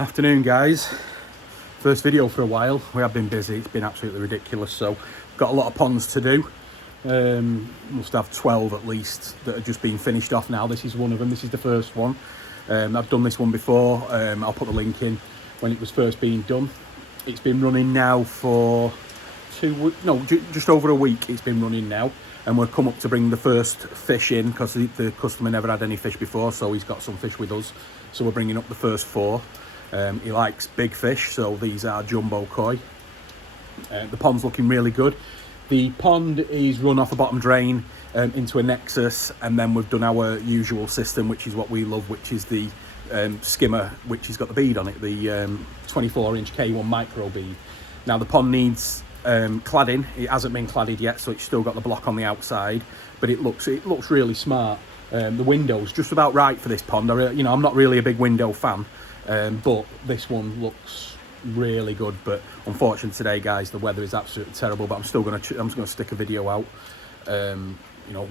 Afternoon, guys. First video for a while. We have been busy. It's been absolutely ridiculous. So got a lot of ponds to do. Must have 12 at least that have just been finished off now. This is one of them. This is the first one. I've done this one before. I'll put the link in when it was first being done. It's been running now for just over a week. It's been running now, and we'll come up to bring the first fish in because the customer never had any fish before, so he's got some fish with us. So we're bringing up the first 4. He likes big fish, so these are jumbo koi. The pond's looking really good. The pond is run off a bottom drain into a Nexus, and then we've done our usual system, which is what we love, which is the skimmer, which has got the bead on it, the 24-inch K1 Micro Bead. Now the pond needs cladding. It hasn't been cladded yet, so it's still got the block on the outside, but it looks really smart. The window's just about right for this pond. I'm not really a big window fan. But this one looks really good. But unfortunately today, guys, the weather is absolutely terrible. But I'm just going to stick a video out.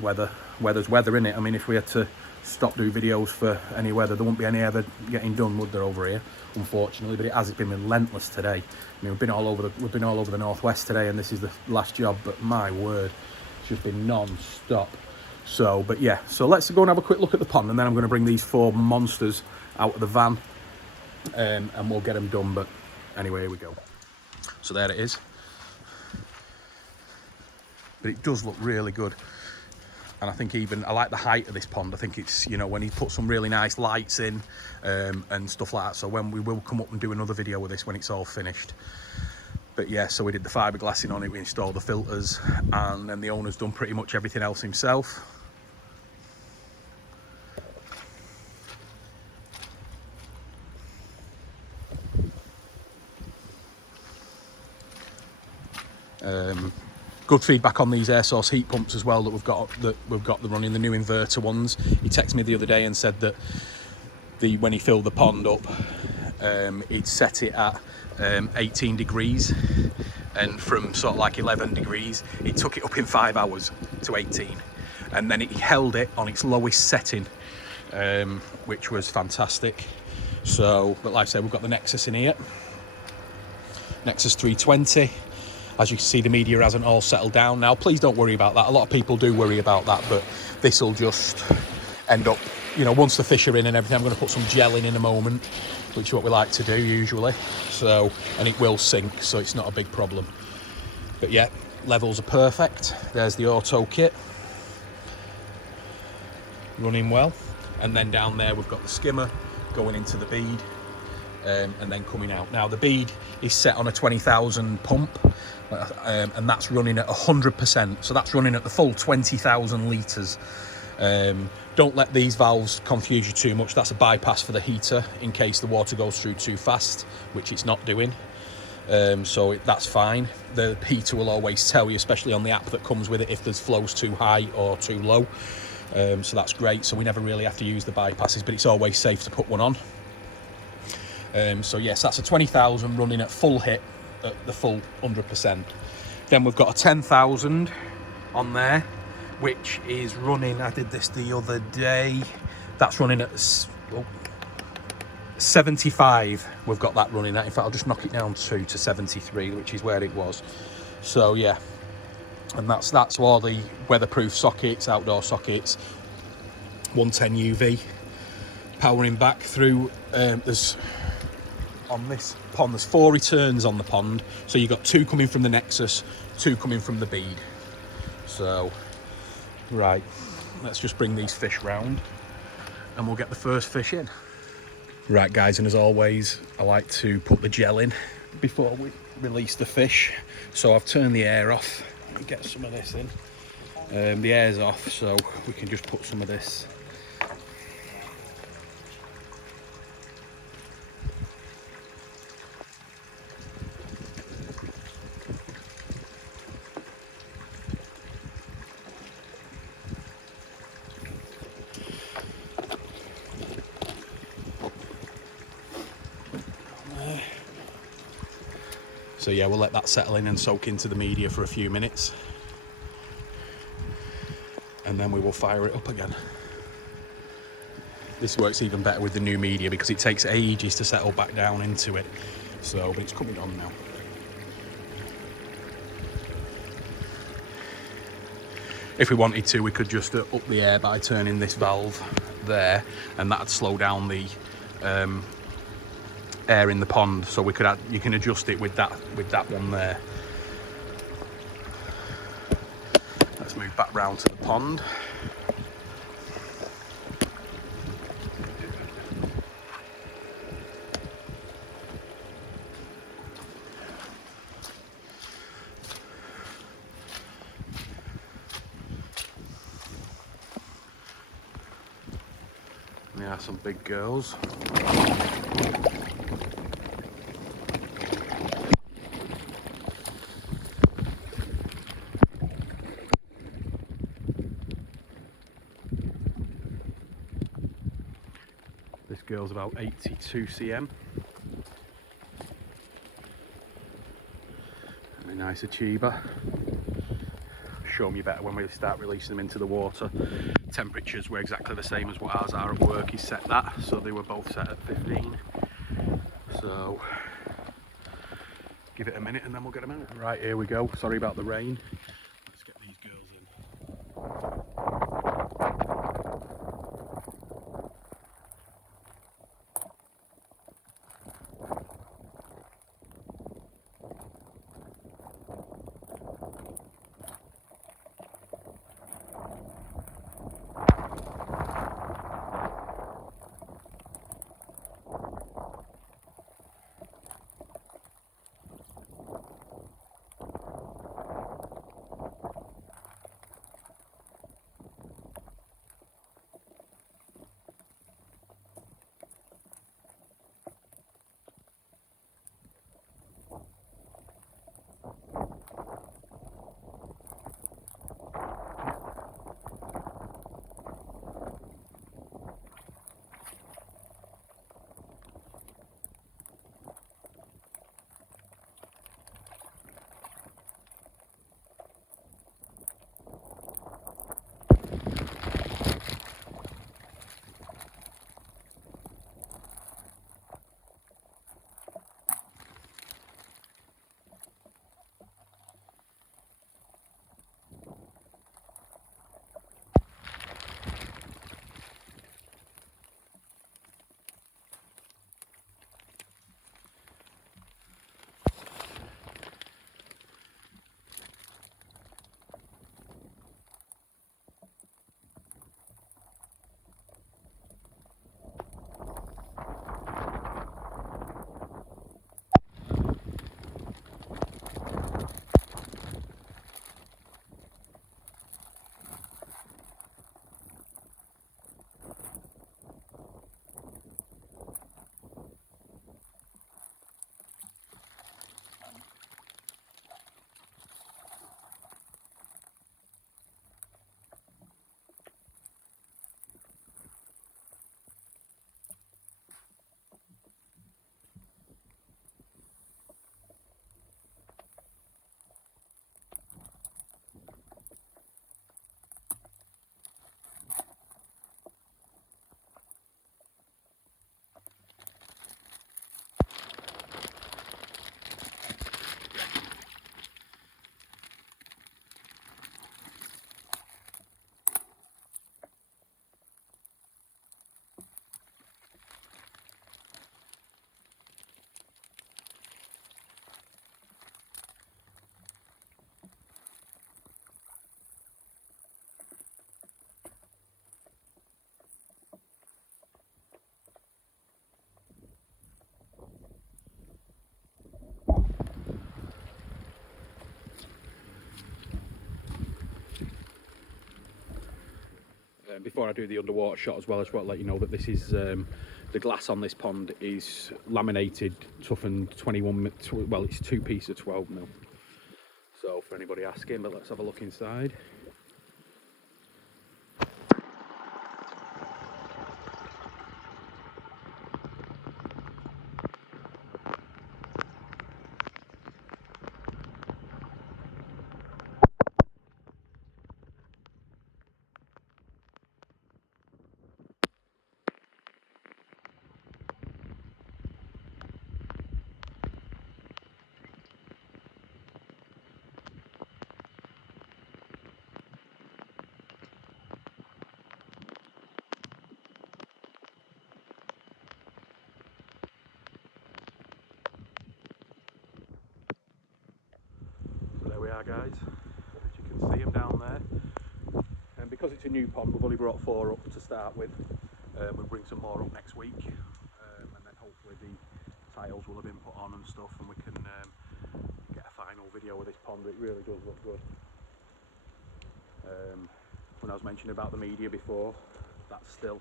Weather's weather, innit? I mean, if we had to stop doing videos for any weather, there wouldn't be any ever getting done, would there, over here? Unfortunately, but it's been relentless today. I mean, we've been all over the northwest today, and this is the last job. But my word, it's just been non-stop. So, but yeah. So let's go and have a quick look at the pond, and then I'm going to bring these 4 monsters out of the van. And we'll get them done. But anyway, here we go. So there it is. But it does look really good, and I think I like the height of this pond. I think it's, when he put some really nice lights in and stuff like that. So when we will come up and do another video with this when it's all finished. But yeah, so we did the fiberglassing on it, we installed the filters, and then the owner's done pretty much everything else himself. Good feedback on these air source heat pumps as well that we've got the running, the new inverter ones. He texted me the other day and said that when he filled the pond up, he'd set it at 18 degrees, and from sort of like 11 degrees, it took it up in 5 hours to 18, and then he held it on its lowest setting, which was fantastic. So, but like I said, we've got the Nexus in here, Nexus 320. As you can see, the media hasn't all settled down now. Please don't worry about that. A lot of people do worry about that, but this will just end up, once the fish are in and everything. I'm going to put some gel in a moment, which is what we like to do usually. So, and it will sink, so it's not a big problem. But yeah, levels are perfect. There's the auto kit, running well. And then down there, we've got the skimmer going into the bead. And then coming out. Now the bead is set on a 20,000 pump, and that's running at 100%. So that's running at the full 20,000 litres. Don't let these valves confuse you too much. That's a bypass for the heater in case the water goes through too fast, which it's not doing. So that's fine. The heater will always tell you, especially on the app that comes with it, if there's flows too high or too low. So that's great. So we never really have to use the bypasses, but it's always safe to put one on. So yes, that's a 20,000 running at full hit at the full 100%. Then we've got a 10,000 on there, which is running, I did this the other day, that's running at 75. We've got that running at. In fact, I'll just knock it down to 73, which is where it was. So yeah, and that's all the weatherproof sockets, outdoor sockets, 110 UV powering back through. On this pond, there's 4 returns on the pond, so you've got 2 coming from the Nexus, 2 coming from the bead. So right, let's just bring these fish round and we'll get the first fish in. Right guys, and as always, I like to put the gel in before we release the fish. So I've turned the air off and get some of this in. The air's off, so we can just put some of this. So yeah, we'll let that settle in and soak into the media for a few minutes, and then we will fire it up again. This works even better with the new media because it takes ages to settle back down into it. So, but it's coming on now. If we wanted to, we could just up the air by turning this valve there, and that'd slow down the air in the pond. So we could add, you can adjust it with that one there. Let's move back round to the pond. Yeah, some big girls. This girl's about 82 cm. Very nice achiever. Show them you better when we start releasing them into the water. Temperatures were exactly the same as what ours are at work. He's set that, so they were both set at 15. So give it a minute and then we'll get them out. Right, here we go. Sorry about the rain. Let's get these girls in. Before I do the underwater shot as well, I just want to let you know that this is the glass on this pond is laminated, toughened 21, well, it's 2 pieces of 12 mil. So for anybody asking, but let's have a look inside. are, guys. As you can see them down there. And because it's a new pond, we've only brought 4 up to start with. We'll bring some more up next week, and then hopefully the tiles will have been put on and stuff, and we can get a final video of this pond. It really does look good. When I was mentioning about the media before, that's still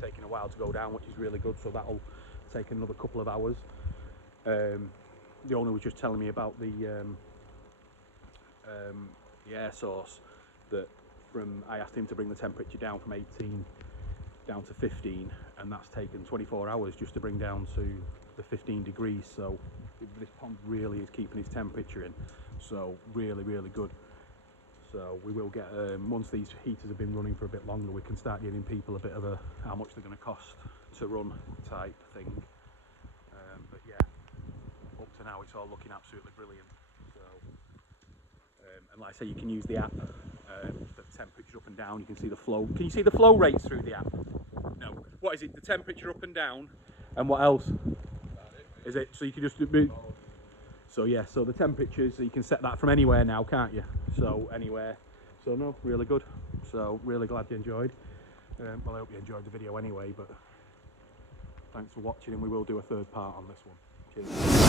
taking a while to go down, which is really good, so that'll take another couple of hours. The owner was just telling me about the air source, that I asked him to bring the temperature down from 18 down to 15, and that's taken 24 hours just to bring down to the 15 degrees, so this pond really is keeping its temperature in, so really good. So we will get, once these heaters have been running for a bit longer, we can start giving people a bit of a how much they're going to cost to run type thing. But yeah, up to now it's all looking absolutely brilliant. So and like I say, you can use the app, the temperature up and down. You can see the flow. Can you see the flow rates through the app? No. What is it? The temperature up and down, and what else? Is it? So you can just move. So yeah, so the temperatures, so you can set that from anywhere now, can't you? So anywhere. So no, really good. So really glad you enjoyed. Well, I hope you enjoyed the video anyway, but thanks for watching, and we will do a third part on this one. Cheers.